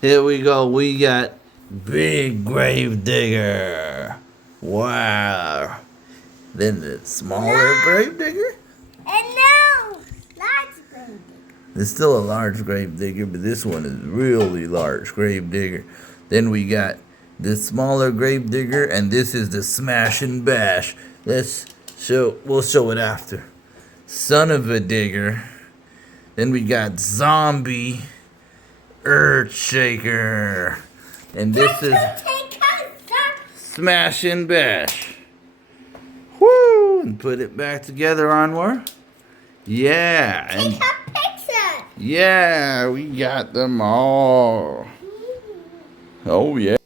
Here we go. We got Big Grave Digger. Wow. Then the smaller Grave Digger. And no, large grave digger. There's still a large Grave Digger, but this one is really large Grave Digger. Then we got the smaller Grave Digger, and this is the Smash and Bash. We'll show it after. Son of a Digger. Then we got Zombie Earthshaker. And this is Smash and Bash. Woo! And put it back together, Anwar. Yeah. And Take a picture. yeah, we got them all. Oh, yeah.